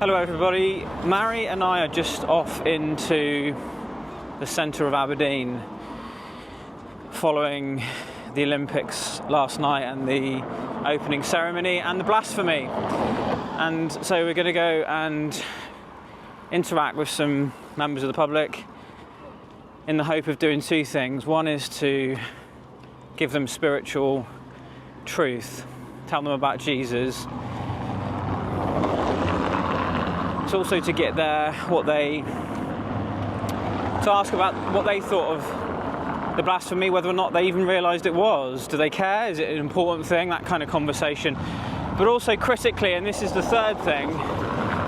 Hello everybody, Mary and I are just off into the centre of Aberdeen following the Olympics last night and the opening ceremony and the blasphemy. And so we're going to go and interact with some members of the public in the hope of doing two things. One is to give them spiritual truth, tell them about Jesus. It's also to get to ask about what they thought of the blasphemy, whether or not they even realised it was. Do they care? Is it an important thing? That kind of conversation. But also critically, and this is the third thing,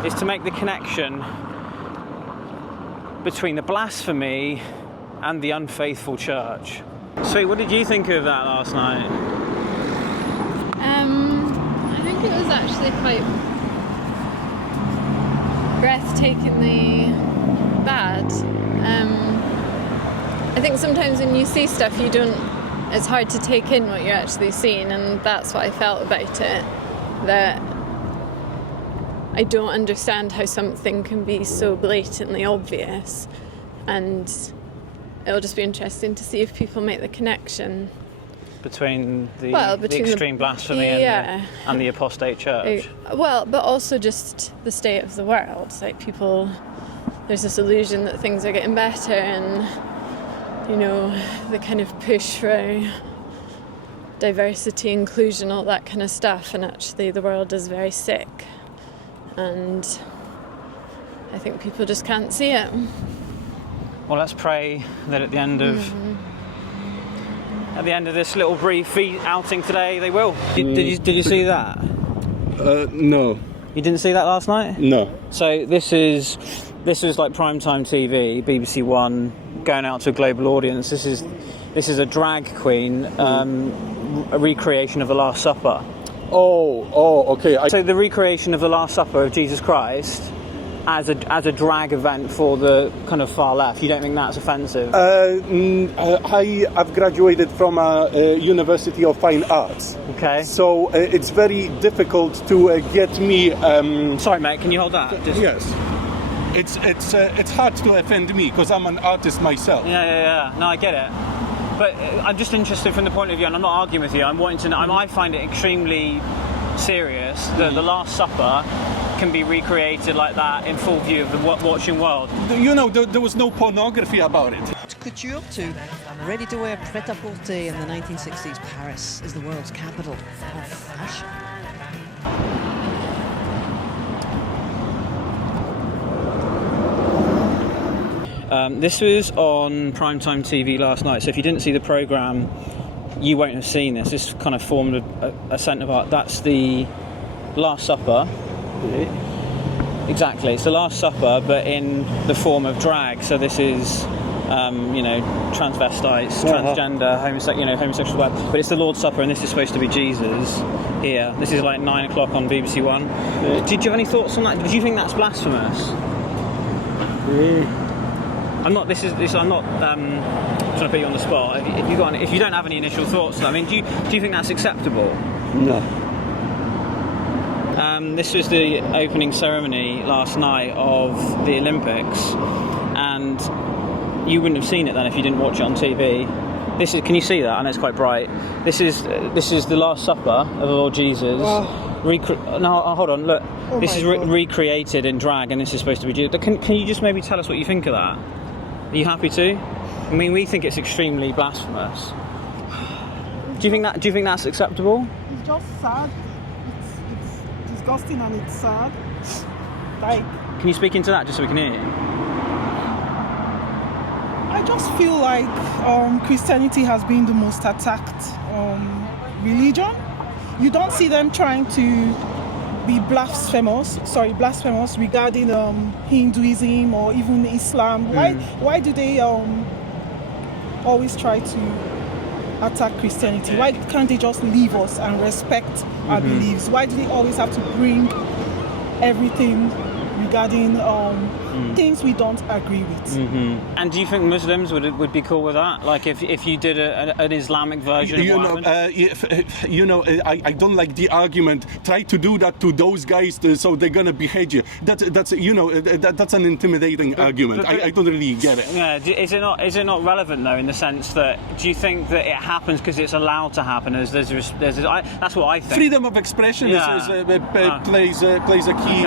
is to make the connection between the blasphemy and the unfaithful church. Sweet, what did you think of that last night? I think it was actually quite breathtakingly bad. I think sometimes when you see stuff it's hard to take in what you're actually seeing, and that's what I felt about it, that I don't understand how something can be so blatantly obvious, and it'll just be interesting to see if people make the connection between the extreme blasphemy and the apostate church. But also just the state of the world. Like there's this illusion that things are getting better, and the kind of push for diversity, inclusion, all that kind of stuff, and actually the world is very sick, and I think people just can't see it. Well, let's pray that at the end of this little brief outing today, they will. Did you see that? No. You didn't see that last night? No. So this was like primetime TV, BBC One, going out to a global audience. This is a drag queen, a recreation of the Last Supper. Oh, okay. So the recreation of the Last Supper of Jesus Christ as a drag event for the kind of far left. You don't think that's offensive? I've graduated from a University of Fine Arts. Okay. So it's very difficult to get me. Sorry, mate. Can you hold that? Yes. It's hard to offend me because I'm an artist myself. Yeah. No, I get it. But I'm just interested from the point of view, and I'm not arguing with you. I'm wanting to know. I find it extremely serious that the Last Supper can be recreated like that in full view of the watching world. There was no pornography about it. Couture to ready-to-wear pret-a-porter in the 1960s. Paris is the world's capital of fashion. This was on primetime TV last night, so if you didn't see the programme, you won't have seen this. This kind of formed a centre part. That's the Last Supper. Exactly, it's the Last Supper, but in the form of drag. So this is, transvestites, transgender, homosexual, but it's the Lord's Supper, and this is supposed to be Jesus here. This is like 9 o'clock on BBC One. Did you have any thoughts on that? Did you think that's blasphemous? I'm not trying to put you on the spot. If you don't have any initial thoughts, I mean, do you think that's acceptable? No. This was the opening ceremony last night of the Olympics, and you wouldn't have seen it then if you didn't watch it on TV. Can you see that? I know it's quite bright. This is the Last Supper of the Lord Jesus. Hold on, look. This is recreated in drag, and this is supposed to be Jesus. Can you just maybe tell us what you think of that? Are you happy to? I mean, we think it's extremely blasphemous. Do you think that's acceptable? It's just sad. It's disgusting and it's sad. Like, can you speak into that just so we can hear you? I just feel like Christianity has been the most attacked religion. You don't see them trying to be blasphemous regarding Hinduism or even Islam. Why do they always try to attack Christianity? Why can't they just leave us and respect our beliefs? Why do they always have to bring everything regarding things we don't agree with. And do you think Muslims would be cool with that? Like if you did an Islamic version of what happened? I don't like the argument. Try to do that to those guys, so they're gonna behead you. That's an intimidating argument. I don't really get it. Yeah, is it not relevant though, in the sense that do you think that it happens because it's allowed to happen? That's what I think. Freedom of expression plays a key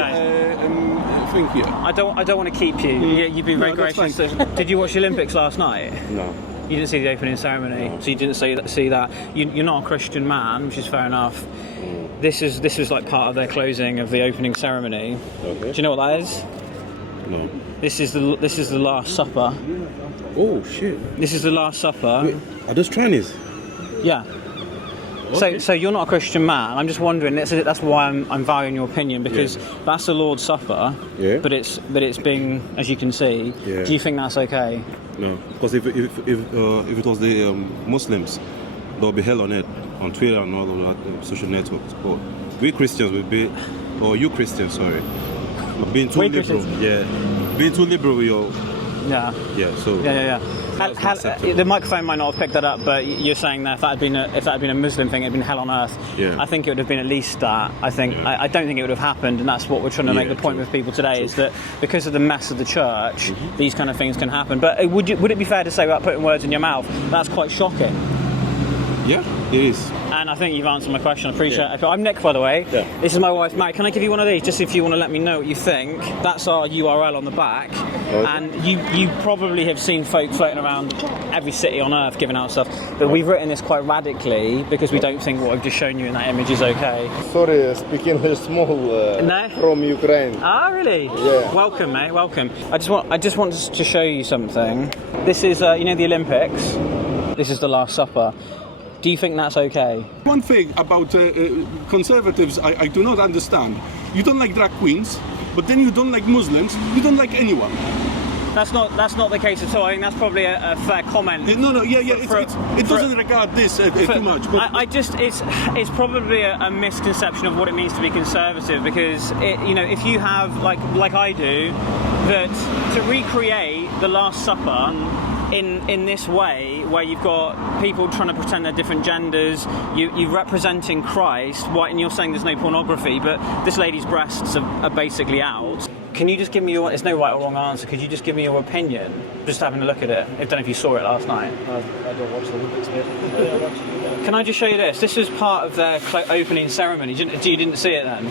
thing here. I don't want to keep you. You've been very gracious. Did you watch the Olympics last night? No. You didn't see the opening ceremony, so you didn't see that. You're not a Christian man, which is fair enough. This was like part of their closing of the opening ceremony. Okay. Do you know what that is? No. This is the Last Supper. Oh shit! This is the Last Supper. Wait, are those Chinese? Yeah. So you're not a Christian man. I'm just wondering. That's why I'm valuing your opinion, because that's the Lord's Supper. Yeah. But it's being, as you can see. Yeah. Do you think that's okay? No, because if it was the Muslims, there would be hell on it on Twitter and all of that social networks. But we Christians will be, or you Christians, sorry, being too liberal. Christians. Yeah, being too liberal with your. Yeah. Yeah. So. Yeah. The microphone might not have picked that up, but you're saying that if that had been a Muslim thing, it'd been hell on earth. Yeah. I think it would have been at least that. I don't think it would have happened, and that's what we're trying to make the point with people today, is that because of the mess of the church, these kind of things can happen. But would it be fair to say, without putting words in your mouth, that's quite shocking? Yeah, it is. And I think you've answered my question. I appreciate it. I'm Nick, by the way. Yeah. This is my wife, Matt. Can I give you one of these, just if you want to let me know what you think? That's our URL on the back. Okay. And you probably have seen folk floating around every city on earth giving out stuff. But we've written this quite radically because we don't think what I've just shown you in that image is okay. Sorry, speaking small No? from Ukraine. Ah, really? Yeah. Welcome, mate. Welcome. I just want to show you something. This is, the Olympics. This is the Last Supper. Do you think that's okay? One thing about conservatives I do not understand. You don't like drag queens, but then you don't like Muslims. You don't like anyone. That's not the case at all. I think that's probably a fair comment. It doesn't regard this too much. But it's probably a misconception of what it means to be conservative, because if you have like I do, that to recreate the Last Supper in this way, where you've got people trying to pretend they're different genders, you're representing Christ, and you're saying there's no pornography, but this lady's breasts are basically out. Can you just give me it's no right or wrong answer, could you just give me your opinion, just having a look at it? I don't know if you saw it last night. I don't watch the Olympics, mate. Can I just show you this? This is part of their opening ceremony. You didn't see it then?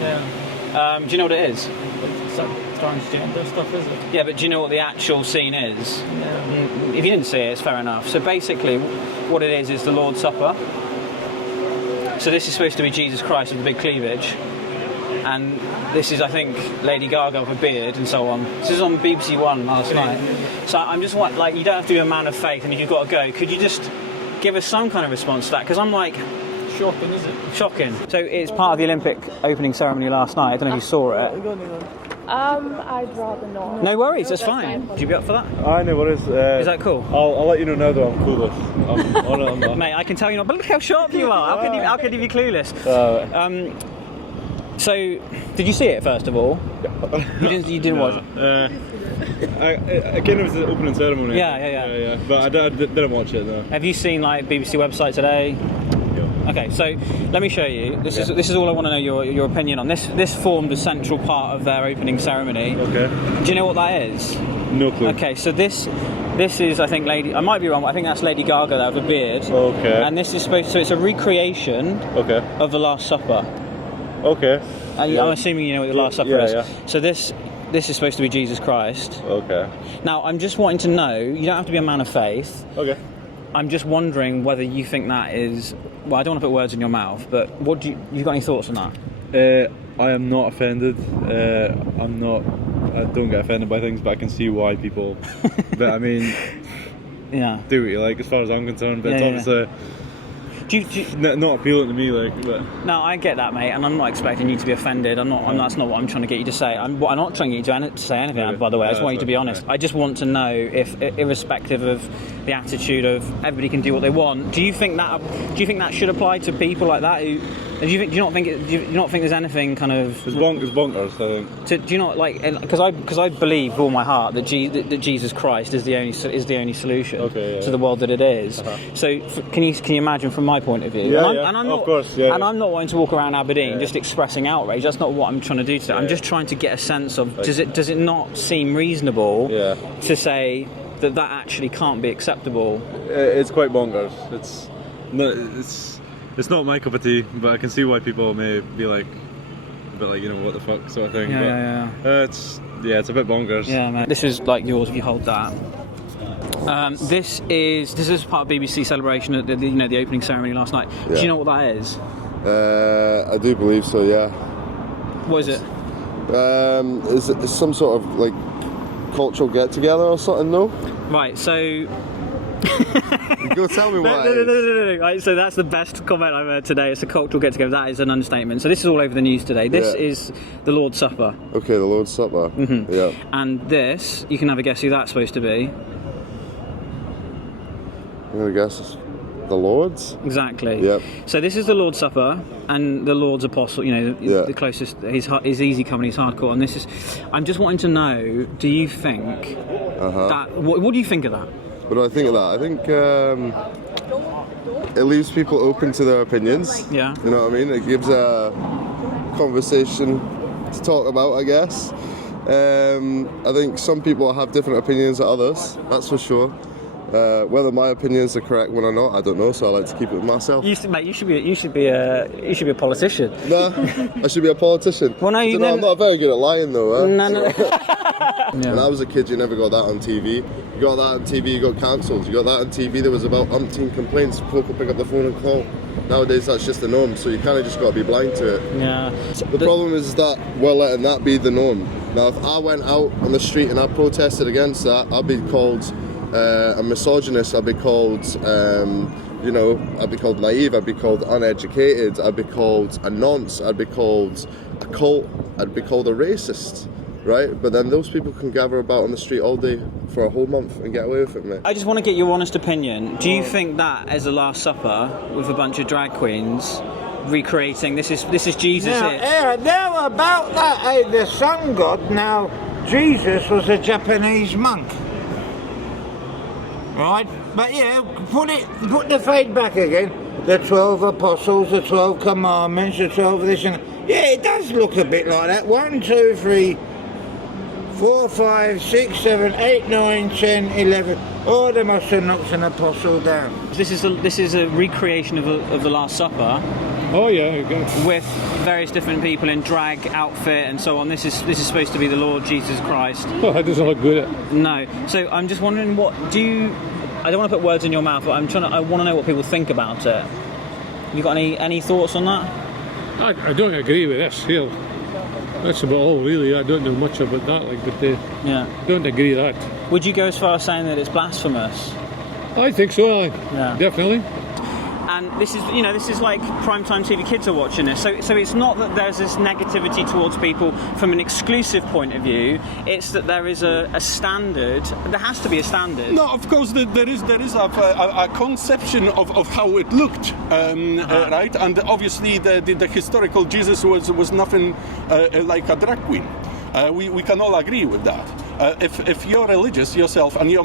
Yeah. Do you know what it is? It's like transgender stuff, is it? Yeah, but do you know what the actual scene is? Yeah. If you didn't see it, it's fair enough. So basically, what it is the Lord's Supper. So this is supposed to be Jesus Christ with the big cleavage. And this is, I think, Lady Gaga with a beard and so on. This is on BBC One last night. So I'm just you don't have to be a man of faith, and if you've got to go, could you just give us some kind of response to that? Because I'm like... Shocking, is it? Shocking. So it's part of the Olympic opening ceremony last night. I don't know if you saw it. I'd rather not. No worries, that's fine. Would you be up for that? No worries. Is that cool? I'll let you know now though, I'm clueless. I'm not. Mate, I can tell you're not, but look how sharp you are. How could you be clueless? So, did you see it first of all? You didn't watch it? I came to the opening ceremony. Yeah. But I didn't watch it, no. Have you seen BBC website today? Okay, so let me show you. This is all I want to know your opinion on. This formed a central part of their opening ceremony. Okay. Do you know what that is? No clue. Okay, so this is, I think, I might be wrong, but I think that's Lady Gaga there with a beard. Okay. And this is it's a recreation of the Last Supper. Okay. And I'm assuming you know what the Last Supper is. Yeah. So this is supposed to be Jesus Christ. Okay. Now, I'm just wanting to know, you don't have to be a man of faith. Okay. I'm just wondering whether you think that is... Well, I don't want to put words in your mouth, but what you got any thoughts on that? I am not offended. I don't get offended by things, but I can see why people... But I mean... Yeah. Do what you like, as far as I'm concerned, but it's obviously... not appealing to me, but... No, I get that, mate, and I'm not expecting you to be offended. That's not what I'm trying to get you to say. I'm not trying to get you to say anything, by the way. I just want you to be honest. I just want to know if, irrespective of the attitude of everybody can do what they want, do you think that should apply to people like that who Do you not think there's anything kind of? It's bonkers. I think. Do you not like? Because I believe with all my heart that Jesus Christ is the only solution to the world that it is. So can you imagine from my point of view? Yeah, and I'm not, of course. Yeah, and I'm not wanting to walk around Aberdeen just expressing outrage. That's not what I'm trying to do today. I'm just trying to get a sense of does it not seem reasonable to say that actually can't be acceptable? It's quite bonkers. It's not my cup of tea, but I can see why people may be like a bit like, you know, what the fuck sort of thing. It's a bit bonkers. Yeah, man. This is like yours if you hold that. This is part of BBC celebration at the opening ceremony last night. Do you know what that is? I do believe so. Yeah. What is it? Is it some sort of like cultural get together or something? No. Right. So. Go tell me what. No. Right, so that's the best comment I've heard today. It's a cultural get together. That is an understatement. So this is all over the news today. This is the Lord's Supper. Okay, the Lord's Supper. Mm-hmm. Yeah. And this, you can have a guess who that's supposed to be. I'm gonna guess it's the Lord's. Exactly. Yep. So this is the Lord's Supper and the Lord's Apostle. You know, the closest. His easy company is hardcore. And this is. I'm just wanting to know. Do you think that? What do you think of that? What do I think of that? I think it leaves people open to their opinions. Yeah. You know what I mean? It gives a conversation to talk about, I guess. I think some people have different opinions than others, that's for sure. Whether my opinions are correct when or not, I don't know. So I like to keep it with myself. You should be a politician. Nah, I should be a politician. Well, no, I'm not very good at lying though. No. When I was a kid, you never got that on TV. You got that on TV, you got cancelled. You got that on TV, there was about umpteen complaints. People could pick up the phone and call. Nowadays, that's just the norm. So you kind of just got to be blind to it. Yeah. The problem is that we're letting that be the norm. Now, if I went out on the street and I protested against that, I'd be called a misogynist. I'd be called, I'd be called naive. I'd be called uneducated. I'd be called a nonce. I'd be called a cult. I'd be called a racist. Right? But then those people can gather about on the street all day for a whole month and get away with it, mate. I just want to get your honest opinion. Do you think that as the Last Supper with a bunch of drag queens recreating this is Jesus here? Now about that, the sun god. Now Jesus was a Japanese monk, right? But put the fade back again. The 12 apostles, the 12 commandments, the 12 this and it does look a bit like that. 1, 2, 3, 4, 5, 6, 7, 8, 9, 10, 11. Oh, they must have knocked an apostle down. This is a recreation of the Last Supper. Oh yeah, good. With various different people in drag outfit and so on. This is supposed to be the Lord Jesus Christ. Oh, that doesn't look good. No. So I'm just wondering, I don't want to put words in your mouth, but I want to know what people think about it. You got any thoughts on that? I don't agree with this here. That's about all really. I don't know much about that, but don't agree with that. Would you go as far as saying that it's blasphemous? I think so. Definitely. And this is like primetime TV kids are watching this. So it's not that there's this negativity towards people from an exclusive point of view. It's that there is a standard. There has to be a standard. No, of course there is a conception of how it looked, right? And obviously the historical Jesus was nothing like a drag queen. We can all agree with that. If you're religious yourself and you're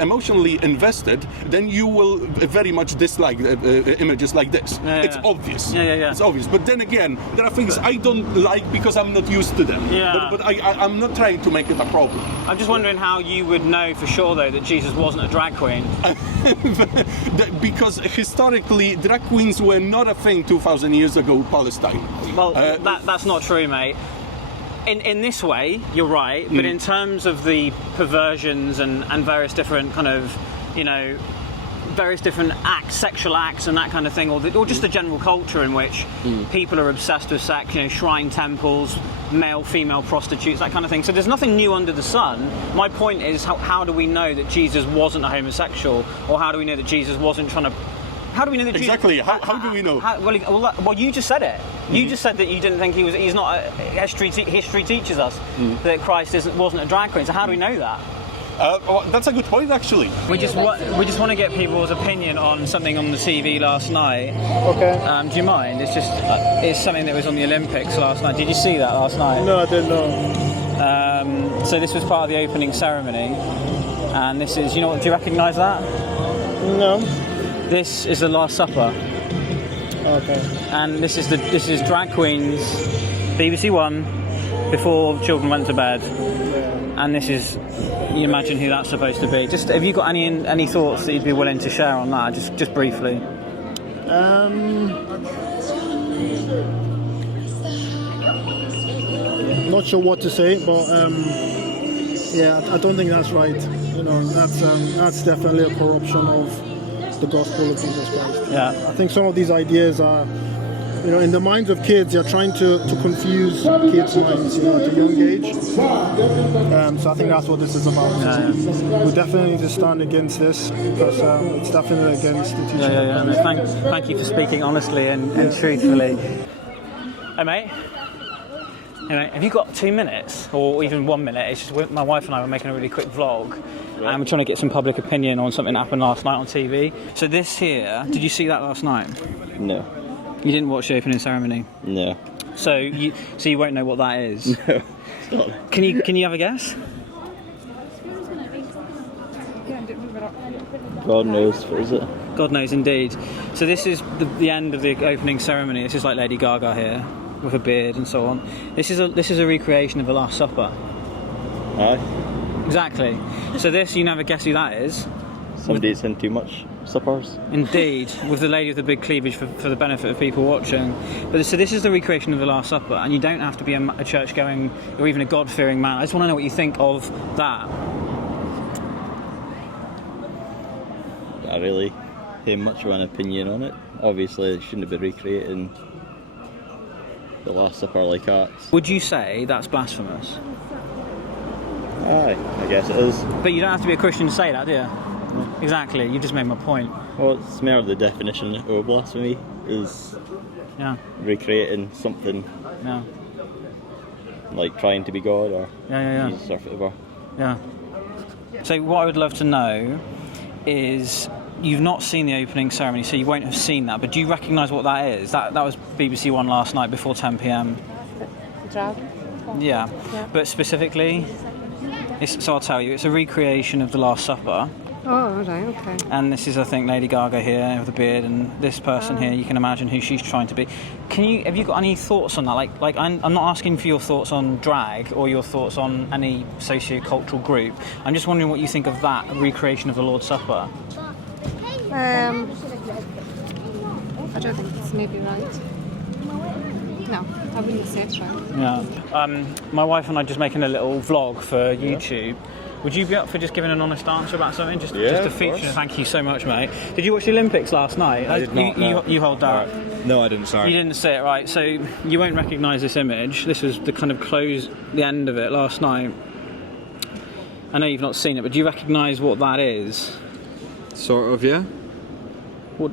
emotionally invested, then you will very much dislike images like this. It's obvious. It's obvious. But then again, there are things I don't like because I'm not used to them. Yeah. But I'm not trying to make it a problem. I'm just wondering how you would know for sure, though, that Jesus wasn't a drag queen. Because historically, drag queens were not a thing 2,000 years ago in Palestine. Well, that's not true, mate. In this way, you're right, but in terms of the perversions and various different kind of, various different acts, sexual acts and that kind of thing, or just the general culture in which people are obsessed with sex, shrine temples, male, female prostitutes, that kind of thing. So there's nothing new under the sun. My point is, how do we know that Jesus wasn't a homosexual, or how do we know that Jesus wasn't trying to... How do we know that exactly? How do we know? Well, you just said it. You just said that you didn't think he was. He's not. History teaches us that Christ wasn't a drag queen. So how do we know that? That's a good point, actually. We just want to get people's opinion on something on the TV last night. Okay. Do you mind? It's just it's something that was on the Olympics last night. Did you see that last night? No, I didn't know. So this was part of the opening ceremony, and this is, do you recognise that? No. This is the Last Supper. Okay. And this is drag queens, BBC One, before children went to bed. Yeah. And this is, you imagine who that's supposed to be. Just have you got any thoughts that you'd be willing to share on that? Just briefly. Not sure what to say, but yeah, I don't think that's right. That's definitely a corruption of the gospel of Jesus Christ. Yeah. I think some of these ideas are, in the minds of kids, you're trying to confuse kids' minds, at a young age. So I think that's what this is about. Yeah. We definitely need to stand against this, because it's definitely against the teaching. Yeah. No, thank you for speaking honestly and truthfully. Hey mate. Anyway, have you got 2 minutes or even 1 minute? It's just my wife and I were making a really quick vlog, and we're trying to get some public opinion on something that happened last night on TV. So this here, did you see that last night? No. You didn't watch the opening ceremony? No. So you won't know what that is? No. Stop. Can you have a guess? God knows, what is it? God knows indeed. So this is the end of the opening ceremony. This is like Lady Gaga here, with a beard and so on. This is a recreation of the Last Supper. Aye. Exactly. So this, you never guess who that is. Somebody that's in too much suppers. Indeed, with the lady with the big cleavage for the benefit of people watching. But so this is the recreation of the Last Supper, and you don't have to be a church-going or even a God-fearing man. I just want to know what you think of that. I really have much of an opinion on it. Obviously, it shouldn't be recreating the Last Supper like that. Would you say that's blasphemous? Aye, I guess it is. But you don't have to be a Christian to say that, do you? No. Exactly, you just made my point. Well, it's more of the definition of blasphemy is recreating something. Yeah. Like trying to be God or Yeah. Jesus or whatever. Yeah. So what I would love to know is, you've not seen the opening ceremony, so you won't have seen that, but do you recognise what that is? That was BBC One last night before 10 p.m. Dragon? Yeah. But specifically, so I'll tell you, it's a recreation of the Last Supper. Oh, right, okay. And this is, I think, Lady Gaga here with a beard, and this person here, you can imagine who she's trying to be. Have you got any thoughts on that? Like I'm not asking for your thoughts on drag or your thoughts on any socio-cultural group. I'm just wondering what you think of that recreation of the Lord's Supper. I don't think it's maybe right. No, I wouldn't say it's right. Yeah. My wife and I are just making a little vlog for YouTube. Would you be up for just giving an honest answer about something? Just a feature. Thank you so much, mate. Did you watch the Olympics last night? I did not. No. You hold that. Right. No, I didn't. Sorry. You didn't see it, right? So you won't recognise this image. This was the kind of the end of it last night. I know you've not seen it, but do you recognise what that is? Sort of, yeah. What?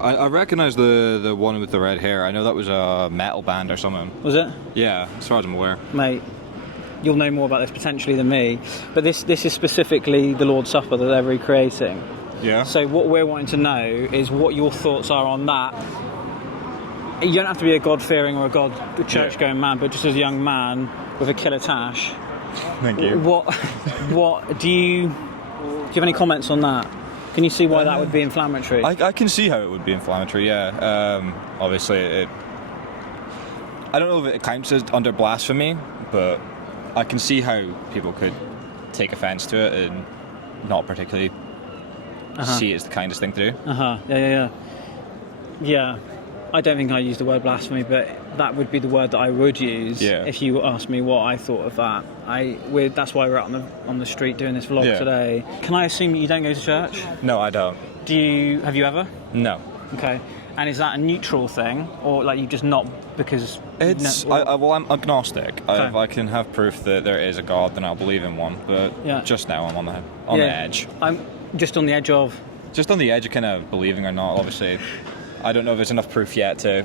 I recognise the one with the red hair. I know that was a metal band or something. Was it? Yeah, as far as I'm aware. Mate, you'll know more about this potentially than me, but this is specifically the Lord's Supper that they're recreating. Yeah. So what we're wanting to know is what your thoughts are on that. You don't have to be a God-fearing or a church-going man, but just as a young man with a killer tash. Thank you. What do you have any comments on that? Can you see why that would be inflammatory? I can see how it would be inflammatory, yeah. Obviously, I don't know if it counts as under blasphemy, but I can see how people could take offence to it and not particularly see it as the kindest thing to do. Yeah. I don't think I use the word blasphemy, but that would be the word that I would use if you asked me what I thought of that. That's why we're out on the street doing this vlog today. Can I assume that you don't go to church? No, I don't. Have you ever? No. Okay. And is that a neutral thing, or like you just not because? I'm agnostic. Okay. If I can have proof that there is a God, then I'll believe in one. But just now I'm on the edge. I'm just on the edge of. Just on the edge of kind of believing or not. Obviously, I don't know if there's enough proof yet to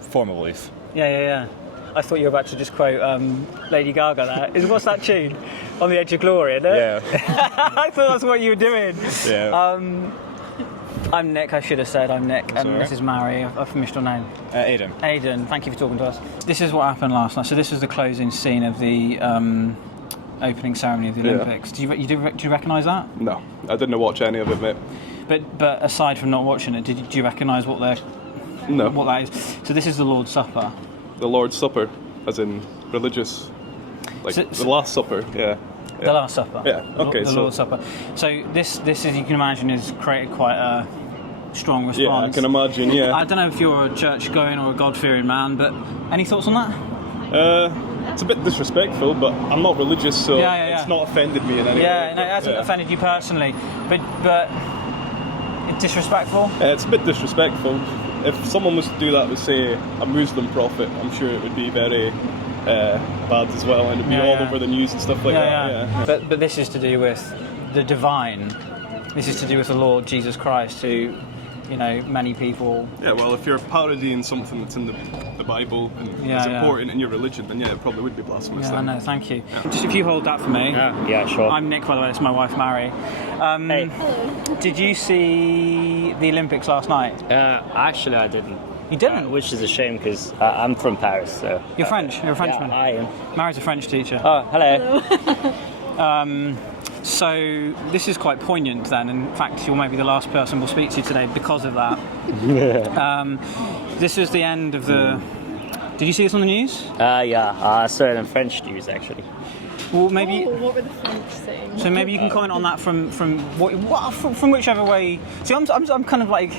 form a belief. Yeah. I thought you were about to just quote Lady Gaga there. What's that tune? On the Edge of Glory, isn't it? Yeah. I thought that's what you were doing. Yeah. I'm Nick, I should have said I'm Nick, and Sorry. this is Mary. I've missed your name. Aidan. Aidan, thank you for talking to us. This is what happened last night. So this was the closing scene of the opening ceremony of the Olympics. Do you recognise that? No, I didn't watch any of it, mate. But aside from not watching it, do you recognise what that is? So this is the Lord's Supper. The Lord's Supper, as in religious, like the Last Supper, yeah. The Last Supper. Yeah. Okay. The Lord's Supper. So this, as you can imagine, has created quite a strong response. Yeah, I can imagine. Yeah. I don't know if you're a church-going or a God-fearing man, but any thoughts on that? It's a bit disrespectful, but I'm not religious, so it's not offended me in any way. Yeah, no, it hasn't offended you personally, but it's disrespectful. It's a bit disrespectful. If someone was to do that with, say, a Muslim prophet, I'm sure it would be very bad as well, and it'd be all over the news and stuff like that. Yeah. But this is to do with the divine. This is to do with the Lord Jesus Christ, who, many people. Yeah. Well, if you're parodying something that's in the Bible and is important in your religion, then it probably would be blasphemous. Yeah, I know. Thank you. Just if you hold that for me. Yeah, sure. I'm Nick, by the way. It's my wife, Mary. Hey. Did you see the Olympics last night? Actually, I didn't. You didn't? Which is a shame because I'm from Paris, so. You're French? You're a Frenchman? Yeah, I am. Mary's a French teacher. Oh, hello. So this is quite poignant then. In fact, you're maybe the last person we'll speak to today because of that. This is the end of the... Did you see this on the news? Yeah, I saw it in French news actually. Well, maybe... what were the French saying? So maybe you can comment on that from whichever way... See, I'm kind of like...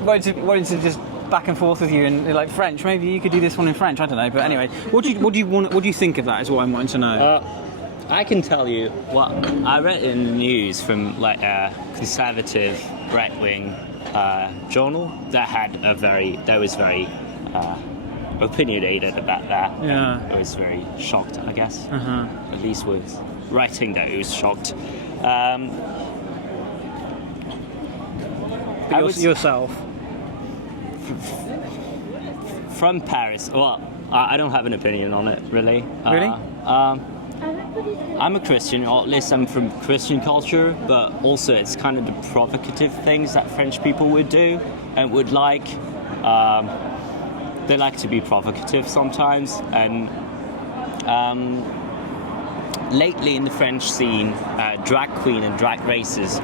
wanting to just back and forth with you in like French. Maybe you could do this one in French. I don't know. But anyway, what do you think of that? Is what I'm wanting to know. I can tell you what I read in the news from like a conservative right-wing journal that was very opinionated about that. Yeah. I was very shocked, I guess. Uh-huh. At least was writing that it was shocked. Yourself. From Paris. Well, I don't have an opinion on it, really. Really? I'm a Christian, or at least I'm from Christian culture, but also it's kind of the provocative things that French people would do and would like. They like to be provocative sometimes, and lately in the French scene, drag queen and drag races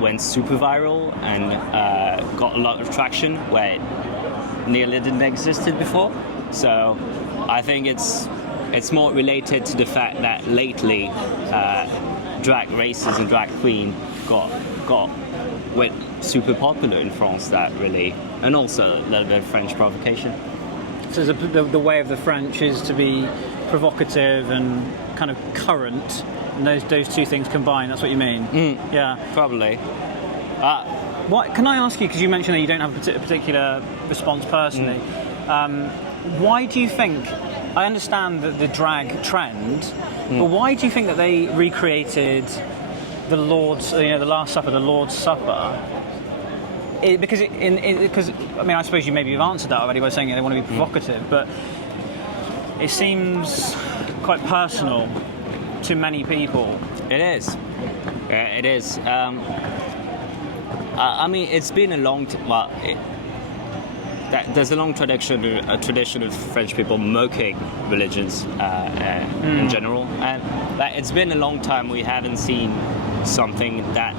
went super viral and got a lot of traction where it nearly didn't exist before. So I think it's more related to the fact that lately drag races and drag queen went super popular in France. That really, and also a little bit of French provocation. So the way of the French is to be provocative and kind of current, and those two things combined. That's what you mean? Yeah, probably. What can I ask you? Because you mentioned that you don't have a particular response personally. Why do you think? I understand the drag trend, but why do you think that they recreated the Lord's, the Last Supper, the Lord's Supper? Because I mean, I suppose you maybe have answered that already by saying they want to be provocative, but it seems quite personal to many people. It is. It is. I mean, it's been a long there's a long tradition of French people mocking religions in general, and it's been a long time we haven't seen something that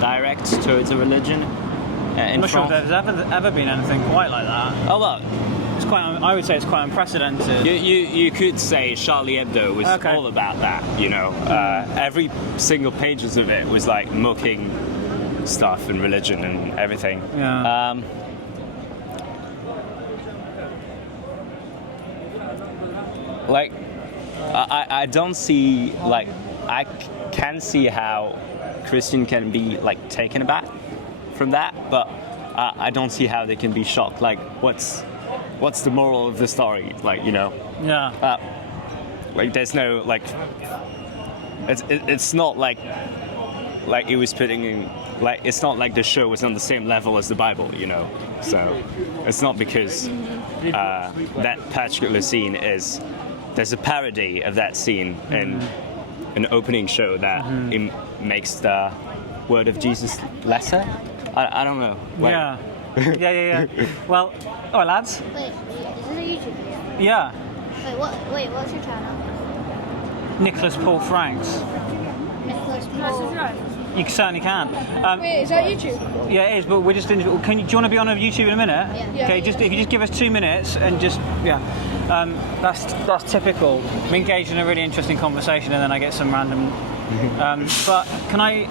direct towards a religion. I'm not sure if there's ever been anything quite like that. Oh well, I would say it's quite unprecedented. You could say Charlie Hebdo was all about that. Every single pages of it was like mocking stuff and religion and everything. Yeah. I don't see, I can see how Christian can be taken aback from that, but I don't see how they can be shocked. What's the moral of the story? Yeah. There's no it's not like it was putting in, it's not like the show was on the same level as the Bible, So it's not because that particular scene is there's a parody of that scene in an opening show that it makes the word of Jesus lesser. I don't know. Yeah. Yeah. Well, all right, lads. Wait, is this a YouTube video? Yeah. Wait, what's your channel? Nicholas Paul Franks. Nicholas Paul. You certainly can. Wait, is that YouTube? Yeah, it is, but we're just in. Do you want to be on a YouTube in a minute? Yeah. Okay, if you just give us 2 minutes and just that's typical. We engage in a really interesting conversation and then I get some random. But can I?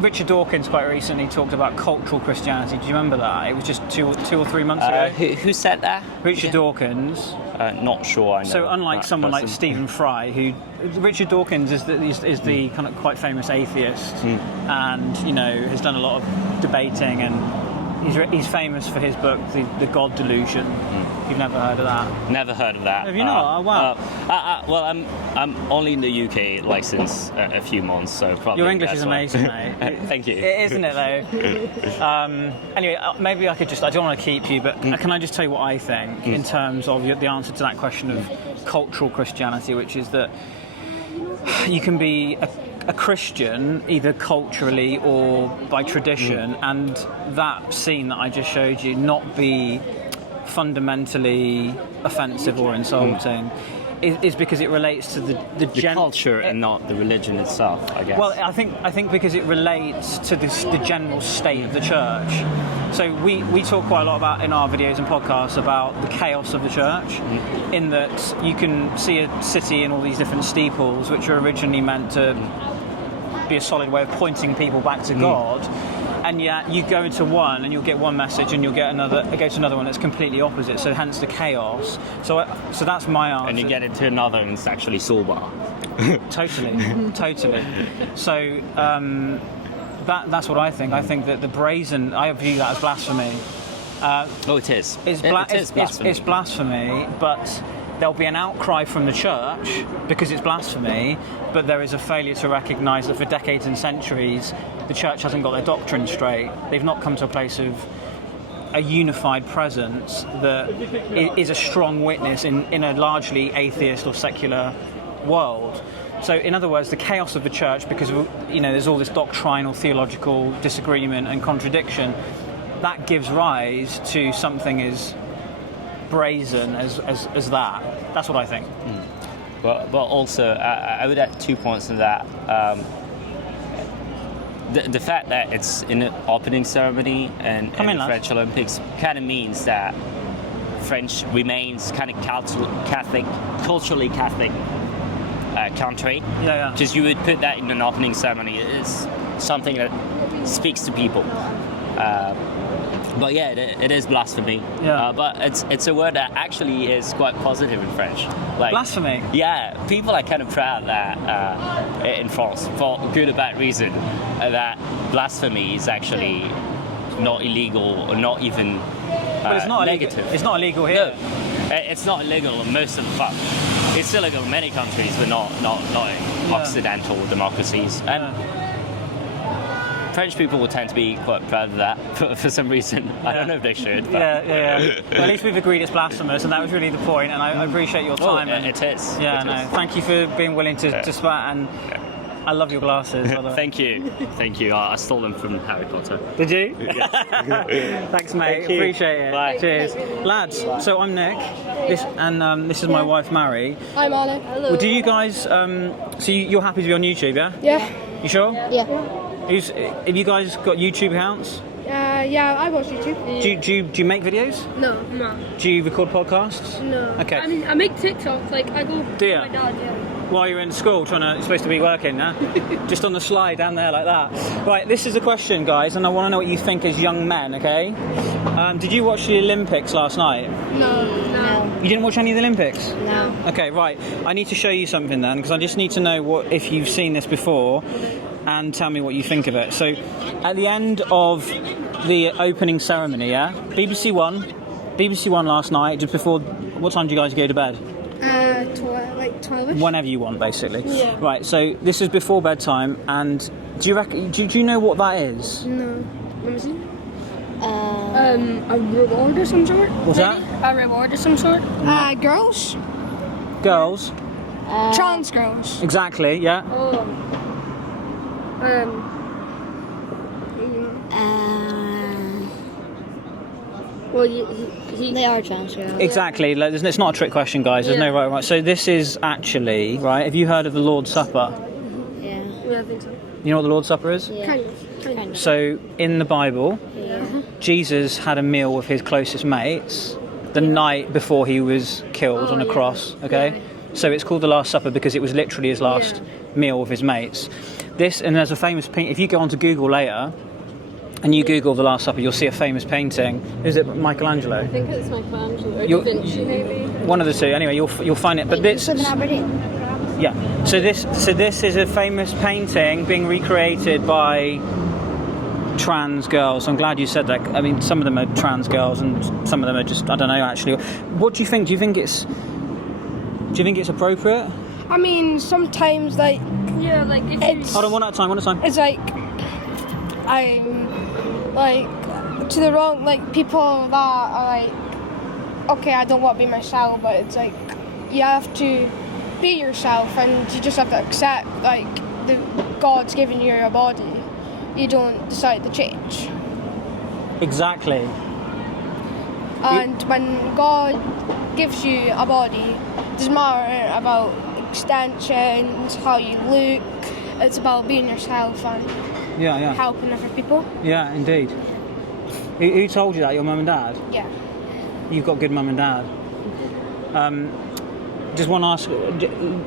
Richard Dawkins quite recently talked about cultural Christianity. Do you remember that? It was just two or 3 months ago. Who said that? Richard Dawkins. Not sure I know. So unlike someone like Stephen Fry, Richard Dawkins is the kind of quite famous atheist, and has done a lot of debating, and he's famous for his book, The God Delusion. You've never heard of that? Never heard of that. Have you not? Oh, wow. Well, I'm only in the UK like since a few months, so probably. Your English is that's amazing, why. mate. Thank you. Isn't it though? Anyway, maybe I could I don't want to keep you, but can I just tell you what I think in terms of the answer to that question of cultural Christianity, which is that you can be a Christian either culturally or by tradition, and that scene that I just showed you not be fundamentally offensive or insulting is because it relates to the culture and not the religion itself, I guess. Well, I think because it relates to the general state of the church. So we talk quite a lot about in our videos and podcasts about the chaos of the church, in that you can see a city in all these different steeples which were originally meant to be a solid way of pointing people back to God. And yet you go into one and you'll get one message and you'll get go to another one that's completely opposite, so hence the chaos. So that's my answer. And you get into another and it's actually sober. Totally. So that's what I think. I think that the brazen, I view that as blasphemy. It is. It is blasphemy. It's blasphemy, but there'll be an outcry from the church because it's blasphemy, but there is a failure to recognise that for decades and centuries the church hasn't got their doctrine straight. They've not come to a place of a unified presence that is a strong witness in a largely atheist or secular world. So in other words, the chaos of the church, because there's all this doctrinal theological disagreement and contradiction, that gives rise to something as brazen as that. That's what I think. But also, I would add 2 points to that. The fact that it's in an opening ceremony and the French Olympics kind of means that French remains kind of culturally Catholic country. Yeah. Because you would put that in an opening ceremony. It's something that speaks to people. But yeah, it is blasphemy. Yeah. But it's a word that actually is quite positive in French. Like, blasphemy? Yeah, people are kind of proud that in France, for good or bad reason, that blasphemy is actually not illegal or not even but it's not negative. It's not illegal here. No, it's not illegal in most of the it's illegal in many countries, but not in Occidental democracies. And French people will tend to be quite proud of that for some reason. I don't know if they should. But. Yeah. Well, at least we've agreed it's blasphemous, and that was really the point, and I appreciate your time. It is. Yeah, Thank you for being willing to spat, and I love your glasses, by the way. Thank you. I stole them from Harry Potter. Did you? Yes. Thanks, mate. Thank you. Appreciate it. Bye. Cheers. Lads, so I'm Nick, this is my wife, Mary. Hi, Marlon. Hello. Well, do you guys, so you're happy to be on YouTube, yeah? Yeah. You sure? Yeah. Have you guys got YouTube accounts? Yeah, I watch YouTube. Do you make videos? No. Do you record podcasts? No. Okay. I mean, I make TikToks. Like, I go Do you? with my dad, yeah. While you're in school, you're supposed to be working, yeah? Just on the slide down there like that. Right, this is a question, guys, and I want to know what you think as young men, okay? Did you watch the Olympics last night? No. You didn't watch any of the Olympics? No. Okay, right. I need to show you something then, because I just need to know if you've seen this before, and tell me what you think of it. So, at the end of the opening ceremony, yeah? BBC One last night, just before. What time do you guys go to bed? 12ish. Whenever you want, basically. Yeah. Right. So this is before bedtime, and do you know what that is? No. Let me see. A reward of some sort? What's maybe? A reward of some sort? Girls? Girls? Trans girls. Exactly, yeah. Oh. Well, they are trans girls. Exactly. Like, it's not a trick question, guys. There's no right or right. So this is actually, right, have you heard of the Lord's Supper? Yeah. Yeah, I think so. You know what the Lord's Supper is? Yeah. Kind of. So in the Bible, Jesus had a meal with his closest mates the night before he was killed on a cross, okay? Yeah. So it's called the Last Supper because it was literally his last meal with his mates. This, and there's a famous painting, if you go onto Google later, and you Google the Last Supper, you'll see a famous painting. Is it Michelangelo? I think it's Michelangelo or Da Vinci, maybe. One of the two. Anyway, you'll find it. But this, yeah. So this is a famous painting being recreated by trans girls. I'm glad you said that. I mean, some of them are trans girls, and some of them are just, I don't know actually. What do you think? Do you think it's appropriate? I mean, sometimes like if it's. Hold on, one at a time. It's like I'm like to the wrong people that are like, okay, I don't want to be myself, but it's like you have to be yourself, and you just have to accept God's given you a body. You don't decide to change. Exactly. And when God gives you a body, it doesn't matter about extensions, how you look. It's about being yourself and helping other people. Yeah, indeed. Who told you that? Your mum and dad? Yeah. You've got good mum and dad. Just want to ask,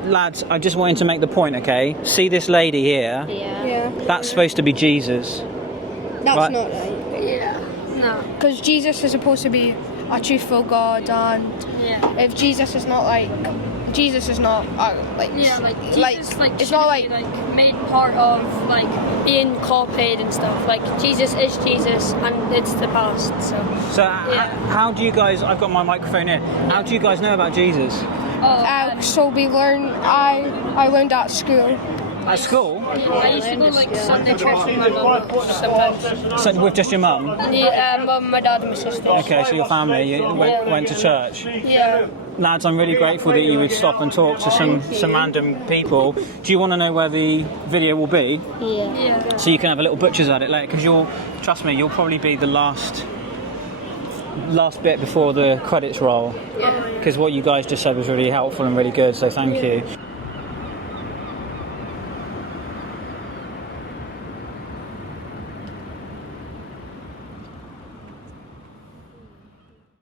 lads, I just wanted to make the point, okay? See this lady here? Yeah. That's supposed to be Jesus. That's right? not right. Yeah. No. Because Jesus is supposed to be a truthful God, and if Jesus is not Jesus is not Jesus, it's not be, made part of being copied and stuff. Jesus is Jesus, and it's the past. So How do you guys? I've got my microphone here. How do you guys know about Jesus? So we learn. I learned at school. At school? I used to go Sunday church with my mum sometimes. So with just your mum? Yeah, mum, my dad, and my sister. Okay, so your family went to church. Yeah. Lads, I'm really grateful that you would stop and talk to some random people. Do you want to know where the video will be? Yeah. So you can have a little butcher's at it later, because trust me, you'll probably be the last bit before the credits roll. Yeah. Because what you guys just said was really helpful and really good, so thank you.